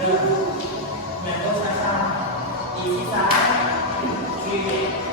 十五每个向上一起再